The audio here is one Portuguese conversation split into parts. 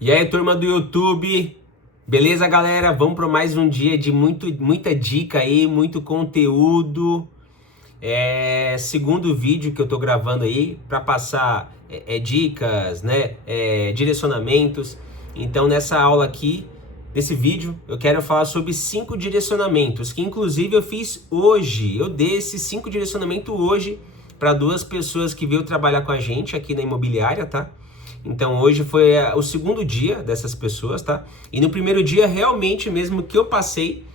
E aí, turma do YouTube, beleza, galera? Vamos para mais um dia de muita dica aí, muito conteúdo. Segundo vídeo que eu tô gravando aí para passar dicas, né? Direcionamentos. Então, nessa aula aqui, nesse vídeo, eu quero falar sobre 5 direcionamentos que, inclusive, eu fiz hoje. Eu dei esses 5 direcionamentos hoje para 2 pessoas que veio trabalhar com a gente aqui na imobiliária, tá? Então hoje foi o segundo dia dessas pessoas, tá? E no primeiro dia, realmente mesmo que eu passei,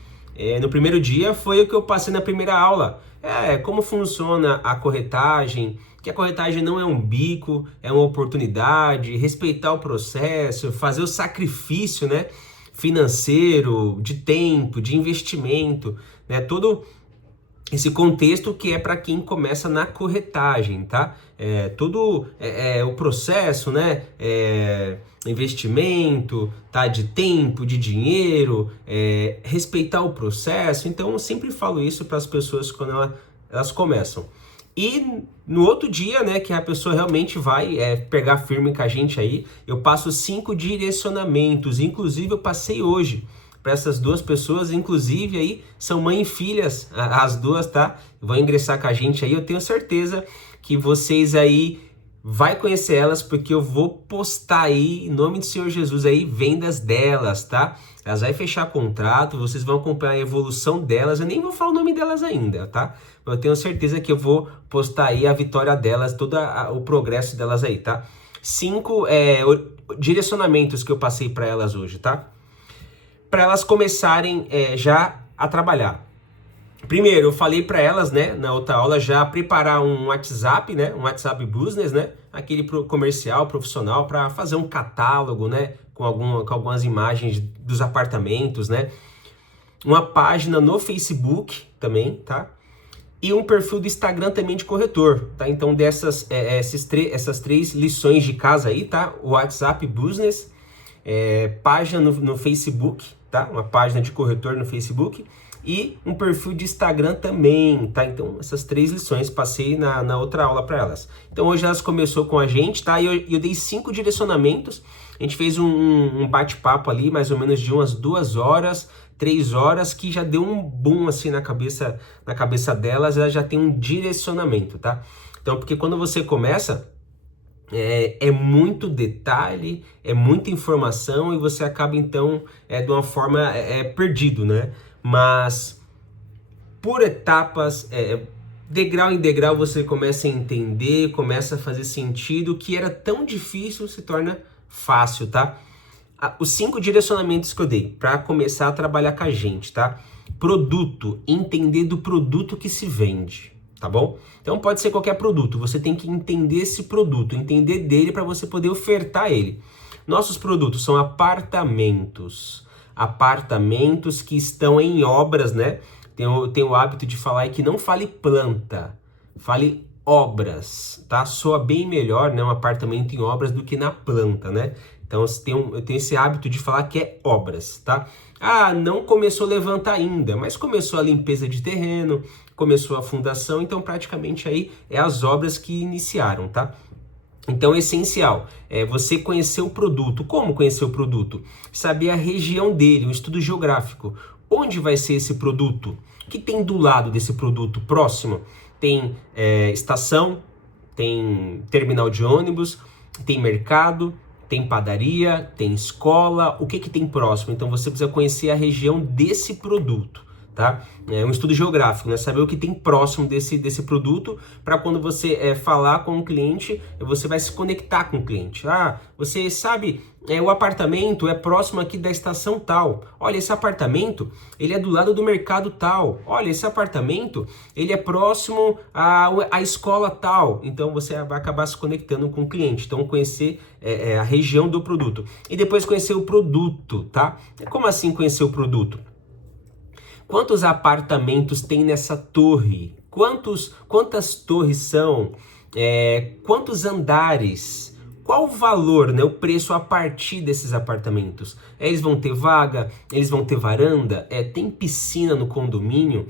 no primeiro dia foi o que eu passei na primeira aula. Como funciona a corretagem, que a corretagem não é um bico, é uma oportunidade, respeitar o processo, fazer o sacrifício, né? Financeiro, de tempo, de investimento, né? Todo esse contexto que é para quem começa na corretagem, tá? Todo o processo, né? Investimento, tá? De tempo, de dinheiro, respeitar o processo. Então, eu sempre falo isso para as pessoas quando elas começam. E no outro dia, né, que a pessoa realmente vai pegar firme com a gente aí, eu passo 5 direcionamentos. Inclusive, eu passei hoje para essas 2 pessoas, inclusive aí são mãe e filhas, as 2, tá? Vão ingressar com a gente aí, eu tenho certeza que vocês aí vai conhecer elas, porque eu vou postar aí, em nome do Senhor Jesus aí, vendas delas, tá? Elas vão fechar contrato, vocês vão acompanhar a evolução delas, eu nem vou falar o nome delas ainda, tá? Mas eu tenho certeza que eu vou postar aí a vitória delas, todo o progresso delas aí, tá? 5 direcionamentos que eu passei para elas hoje, tá? Para elas começarem já a trabalhar. Primeiro, eu falei para elas, né, na outra aula, já preparar um WhatsApp, né, um WhatsApp Business, né, aquele comercial, profissional, para fazer um catálogo, né, com algumas imagens dos apartamentos, né, uma página no Facebook também, tá, e um perfil do Instagram também de corretor, tá, então essas 3 lições de casa aí, tá, o WhatsApp Business, página no Facebook, tá? Uma página de corretor no Facebook e um perfil de Instagram também, tá? Então, essas 3 lições passei na outra aula para elas. Então, hoje elas começou com a gente, tá? E eu dei 5 direcionamentos. A gente fez um bate-papo ali, mais ou menos de umas 2 horas, 3 horas, que já deu um boom assim na cabeça delas, elas já tem um direcionamento, tá? Então, porque quando você começa, é muito detalhe, é muita informação e você acaba então de uma forma perdido, né? Mas por etapas, degrau em degrau você começa a entender, começa a fazer sentido, o que era tão difícil se torna fácil, tá? Os 5 direcionamentos que eu dei para começar a trabalhar com a gente, tá? Produto, entender do produto que se vende. Tá bom? Então pode ser qualquer produto, você tem que entender esse produto, entender dele para você poder ofertar ele. Nossos produtos são apartamentos que estão em obras, né? Tenho o hábito de falar que não fale planta, fale obras, tá? Soa bem melhor, né, um apartamento em obras do que na planta, né? Então eu tenho esse hábito de falar que é obras, tá? Não começou a levantar ainda, mas começou a limpeza de terreno, começou a fundação, então praticamente aí as obras que iniciaram, tá? Então, essencial é você conhecer o produto. Como conhecer o produto? Saber a região dele, um estudo geográfico. Onde vai ser esse produto? O que tem do lado desse produto próximo? Tem estação, tem terminal de ônibus, tem mercado, tem padaria, tem escola. O que tem próximo? Então, você precisa conhecer a região desse produto. Tá? É um estudo geográfico, né? Saber o que tem próximo desse produto, para quando você falar com o cliente, você vai se conectar com o cliente. Você sabe, o apartamento é próximo aqui da estação tal. Olha, esse apartamento, ele é do lado do mercado tal. Olha, esse apartamento, ele é próximo à escola tal. Então, você vai acabar se conectando com o cliente. Então, conhecer a região do produto. E depois conhecer o produto, tá? Como assim conhecer o produto? Quantos apartamentos tem nessa torre? Quantas torres são? Quantos andares? Qual o valor, né, o preço a partir desses apartamentos? Eles vão ter vaga? Eles vão ter varanda? Tem piscina no condomínio?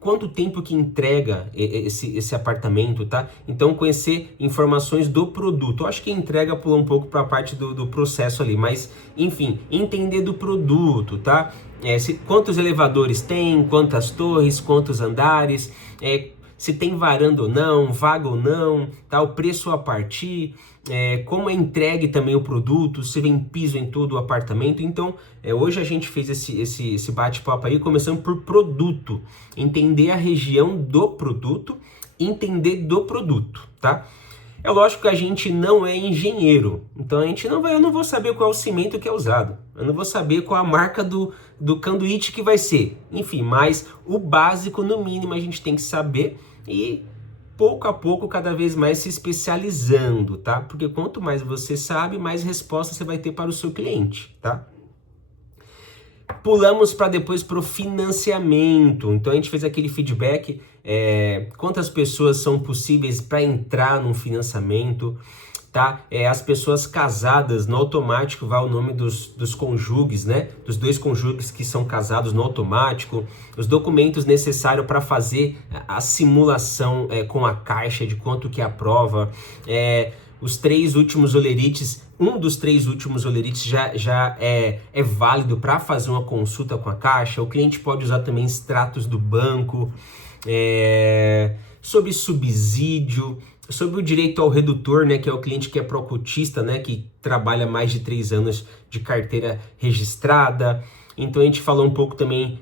quanto tempo que entrega esse apartamento, tá? Então, conhecer informações do produto. Eu acho que a entrega pula um pouco para a parte do processo ali, mas, enfim, entender do produto, tá? Quantos elevadores tem, quantas torres, quantos andares, se tem varanda ou não, vaga ou não, tá? O preço a partir, como é entregue também o produto, se vem piso em todo o apartamento. Então, hoje a gente fez esse bate-papo aí, começando por produto, entender a região do produto, entender do produto, tá? É lógico que a gente não é engenheiro, então eu não vou saber qual é o cimento que é usado, eu não vou saber qual a marca do canduíte que vai ser, enfim, mas o básico, no mínimo, a gente tem que saber e pouco a pouco, cada vez mais se especializando, tá? Porque quanto mais você sabe, mais resposta você vai ter para o seu cliente, tá? Pulamos para depois para o financiamento. Então a gente fez aquele feedback, quantas pessoas são possíveis para entrar num financiamento, tá? As pessoas casadas, no automático vai o nome dos cônjuges, né? Dos dois cônjuges que são casados no automático, os documentos necessários para fazer a simulação com a Caixa de quanto que é a prova, os 3 últimos olerites, um dos 3 últimos olerites já é válido para fazer uma consulta com a Caixa. O cliente pode usar também extratos do banco, sobre subsídio, sobre o direito ao redutor, né, que é o cliente que é procotista, né, que trabalha mais de 3 anos de carteira registrada. Então a gente falou um pouco também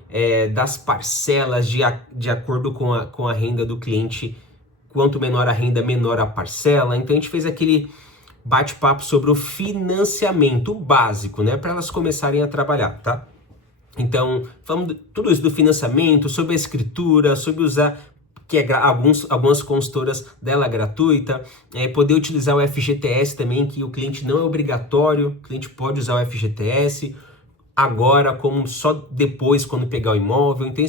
das parcelas de acordo com a renda do cliente. Quanto menor a renda, menor a parcela. Então a gente fez aquele bate-papo sobre o financiamento básico, né, para elas começarem a trabalhar, tá? Então, falamos tudo isso do financiamento, sobre a escritura, sobre usar, que algumas consultoras dela gratuita, poder utilizar o FGTS também, que o cliente não é obrigatório, o cliente pode usar o FGTS agora, como só depois, quando pegar o imóvel. Então,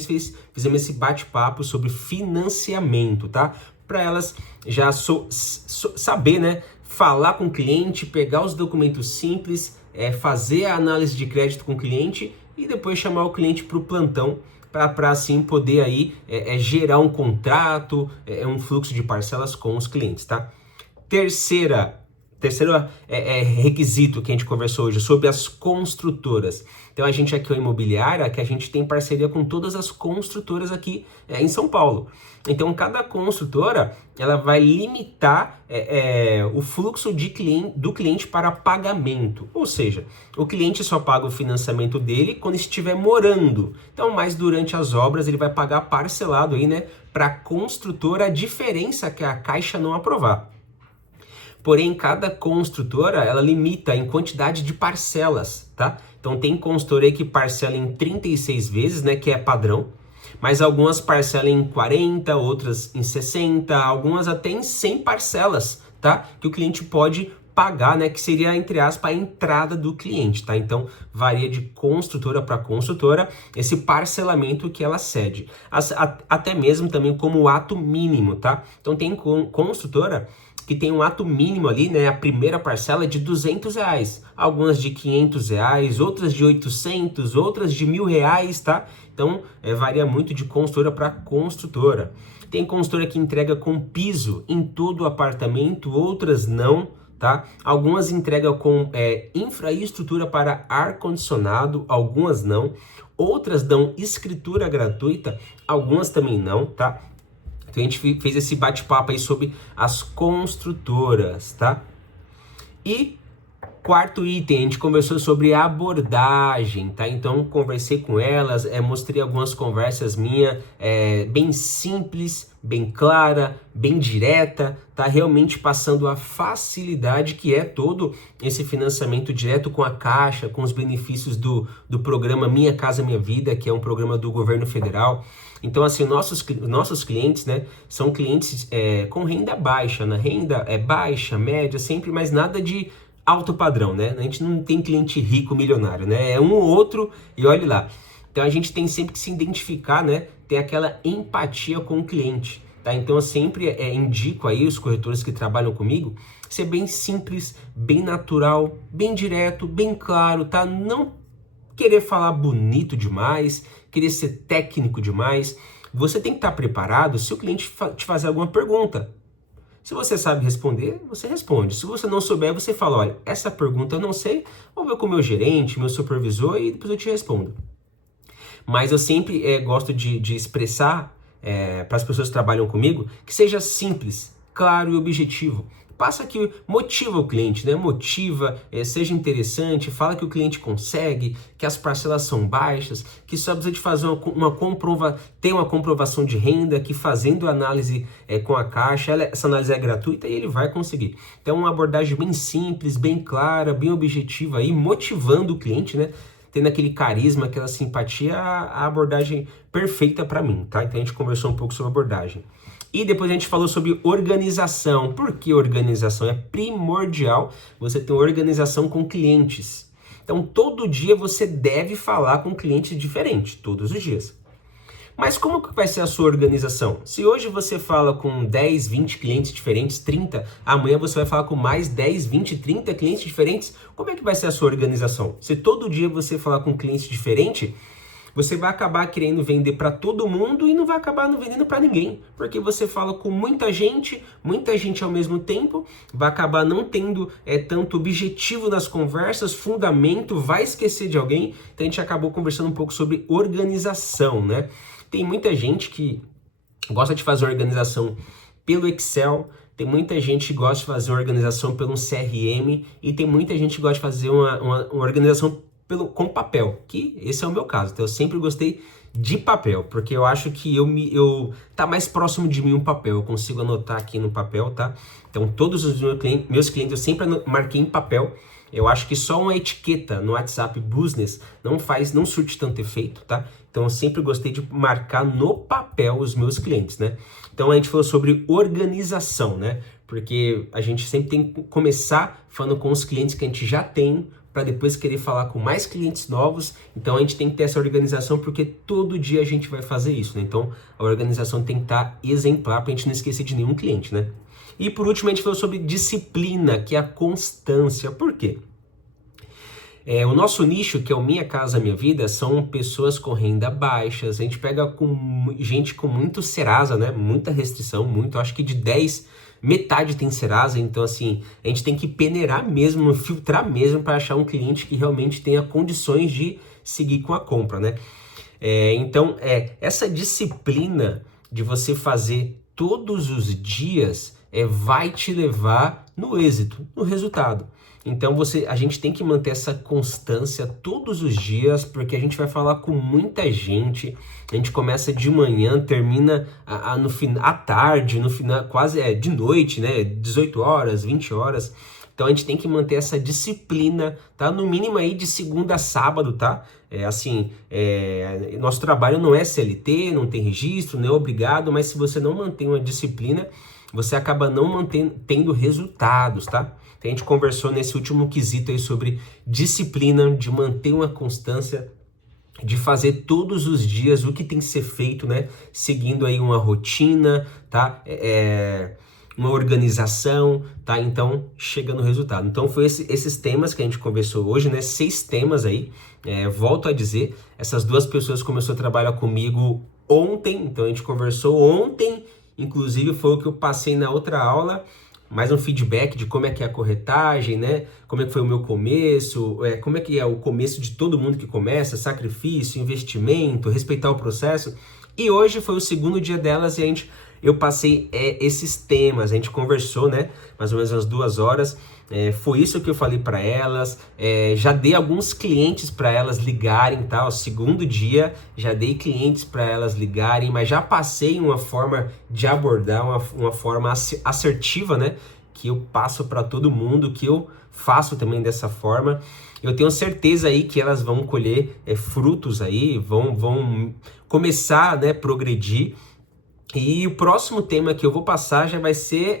fizemos esse bate-papo sobre financiamento, tá? Para elas já saber, né? Falar com o cliente, pegar os documentos simples, fazer a análise de crédito com o cliente e depois chamar o cliente para o plantão, para assim poder aí gerar um contrato, um fluxo de parcelas com os clientes, tá? Terceiro requisito que a gente conversou hoje, sobre as construtoras. Então a gente aqui é uma imobiliária que a gente tem parceria com todas as construtoras aqui em São Paulo. Então cada construtora ela vai limitar o fluxo do cliente para pagamento. Ou seja, o cliente só paga o financiamento dele quando estiver morando. Então, mas durante as obras ele vai pagar parcelado aí, né, para a construtora, a diferença que a Caixa não aprovar. Porém, cada construtora, ela limita em quantidade de parcelas, tá? Então, tem construtora aí que parcela em 36 vezes, né, que é padrão, mas algumas parcelam em 40, outras em 60, algumas até em 100 parcelas, tá? Que o cliente pode pagar, né, que seria, entre aspas, a entrada do cliente, tá? Então, varia de construtora para construtora esse parcelamento que ela cede. Até mesmo também como ato mínimo, tá? Então, tem construtora que tem um ato mínimo ali, né? A primeira parcela é de R$200, algumas de R$500, outras de 800, outras de R$1.000, tá? Então, varia muito de construtora para construtora. Tem construtora que entrega com piso em todo o apartamento, outras não, tá? Algumas entregam com infraestrutura para ar-condicionado, algumas não. Outras dão escritura gratuita, algumas também não, tá? Então a gente fez esse bate-papo aí sobre as construtoras, tá? E quarto item, a gente conversou sobre abordagem, tá? Então conversei com elas, mostrei algumas conversas minhas, bem simples, bem clara, bem direta, tá? Realmente passando a facilidade que é todo esse financiamento direto com a Caixa, com os benefícios do programa Minha Casa Minha Vida, que é um programa do governo federal. Então, assim, nossos clientes, né, são clientes com renda baixa, né? Renda baixa, média, sempre, mas nada de alto padrão, né? A gente não tem cliente rico, milionário, né? É um ou outro e olhe lá. Então, a gente tem sempre que se identificar, né? Ter aquela empatia com o cliente, tá? Então, eu sempre indico aí os corretores que trabalham comigo ser bem simples, bem natural, bem direto, bem claro, tá? Não querer falar bonito demais, querer ser técnico demais, Você tem que estar preparado se o cliente te fazer alguma pergunta. Se você sabe responder, você responde. Se você não souber, você fala, olha, essa pergunta eu não sei, vou ver com o meu gerente, meu supervisor e depois eu te respondo. Mas eu sempre gosto de expressar para as pessoas que trabalham comigo que seja simples, claro e objetivo. Passa que motiva o cliente, né? Motiva, seja interessante, fala que o cliente consegue, que as parcelas são baixas, que só precisa de fazer ter uma comprovação de renda, que fazendo análise com a caixa, essa análise é gratuita e ele vai conseguir. Então, uma abordagem bem simples, bem clara, bem objetiva aí, motivando o cliente, né? Tendo aquele carisma, aquela simpatia, a abordagem perfeita para mim, tá? Então a gente conversou um pouco sobre abordagem. E depois a gente falou sobre organização. Por que organização? É primordial você ter organização com clientes. Então todo dia você deve falar com clientes diferentes, todos os dias. Mas como que vai ser a sua organização? Se hoje você fala com 10, 20 clientes diferentes, 30, amanhã você vai falar com mais 10, 20, 30 clientes diferentes, como é que vai ser a sua organização? Se todo dia você falar com clientes diferentes, você vai acabar querendo vender para todo mundo e não vai acabar não vendendo para ninguém, porque você fala com muita gente ao mesmo tempo, vai acabar não tendo tanto objetivo nas conversas, fundamento, vai esquecer de alguém. Então a gente acabou conversando um pouco sobre organização, né? Tem muita gente que gosta de fazer organização pelo Excel, tem muita gente que gosta de fazer uma organização pelo CRM e tem muita gente que gosta de fazer uma organização com papel, que esse é o meu caso. Então eu sempre gostei de papel, porque eu acho que tá mais próximo de mim um papel, eu consigo anotar aqui no papel, tá? Então todos os meus clientes eu sempre marquei em papel. Eu acho que só uma etiqueta no WhatsApp Business não surte tanto efeito, tá? Então eu sempre gostei de marcar no papel os meus clientes, né? Então a gente falou sobre organização, né? Porque a gente sempre tem que começar falando com os clientes que a gente já tem, para depois querer falar com mais clientes novos. Então a gente tem que ter essa organização, porque todo dia a gente vai fazer isso, né? Então a organização tem que estar exemplar para a gente não esquecer de nenhum cliente, né? E por último a gente falou sobre disciplina, que é a constância. Por quê? O nosso nicho, que é o Minha Casa Minha Vida, são pessoas com renda baixa. A gente pega com gente com muito Serasa, né? Muita restrição, acho que de 10, metade tem Serasa. Então assim, a gente tem que peneirar mesmo, filtrar mesmo para achar um cliente que realmente tenha condições de seguir com a compra, né? Então, essa disciplina de você fazer todos os dias vai te levar no êxito, no resultado. Então a gente tem que manter essa constância todos os dias, porque a gente vai falar com muita gente. A gente começa de manhã, termina à tarde, no final quase de noite, né? 18 horas, 20 horas. Então a gente tem que manter essa disciplina, tá? No mínimo aí de segunda a sábado, tá? Nosso trabalho não é CLT, não tem registro, não é obrigado, mas se você não mantém uma disciplina, você acaba não tendo resultados, tá? Então, a gente conversou nesse último quesito aí sobre disciplina, de manter uma constância, de fazer todos os dias o que tem que ser feito, né? Seguindo aí uma rotina, tá? Uma organização, tá? Então, chega no resultado. Então, foi esses temas que a gente conversou hoje, né? 6 temas aí. Volto a dizer, essas 2 pessoas começaram a trabalhar comigo ontem, então a gente conversou ontem, inclusive foi o que eu passei na outra aula, mais um feedback de como é que é a corretagem, né? Como é que foi o meu começo, como é que é o começo de todo mundo que começa, sacrifício, investimento, respeitar o processo. E hoje foi o segundo dia delas e eu passei esses temas, a gente conversou, né? Mais ou menos umas 2 horas. Foi isso que eu falei para elas. Já dei alguns clientes para elas ligarem, tá? O segundo dia já dei clientes para elas ligarem, mas já passei uma forma de abordar, uma forma assertiva, né? Que eu passo para todo mundo, que eu faço também dessa forma. Eu tenho certeza aí que elas vão colher frutos aí, vão começar, né, progredir. E o próximo tema que eu vou passar já vai ser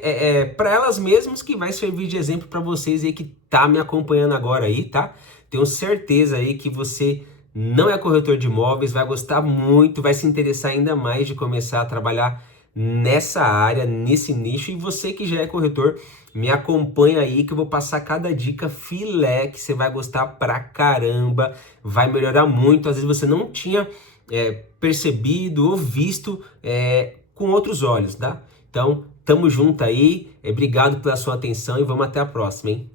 para elas mesmas, que vai servir de exemplo para vocês aí que tá me acompanhando agora aí, tá? Tenho certeza aí que você não é corretor de imóveis, vai gostar muito, vai se interessar ainda mais de começar a trabalhar nessa área, nesse nicho. E você que já é corretor, me acompanha aí que eu vou passar cada dica filé que você vai gostar pra caramba, vai melhorar muito. Às vezes você não tinha percebido ou visto com outros olhos, tá? Então, tamo junto aí, obrigado pela sua atenção e vamos até a próxima, hein?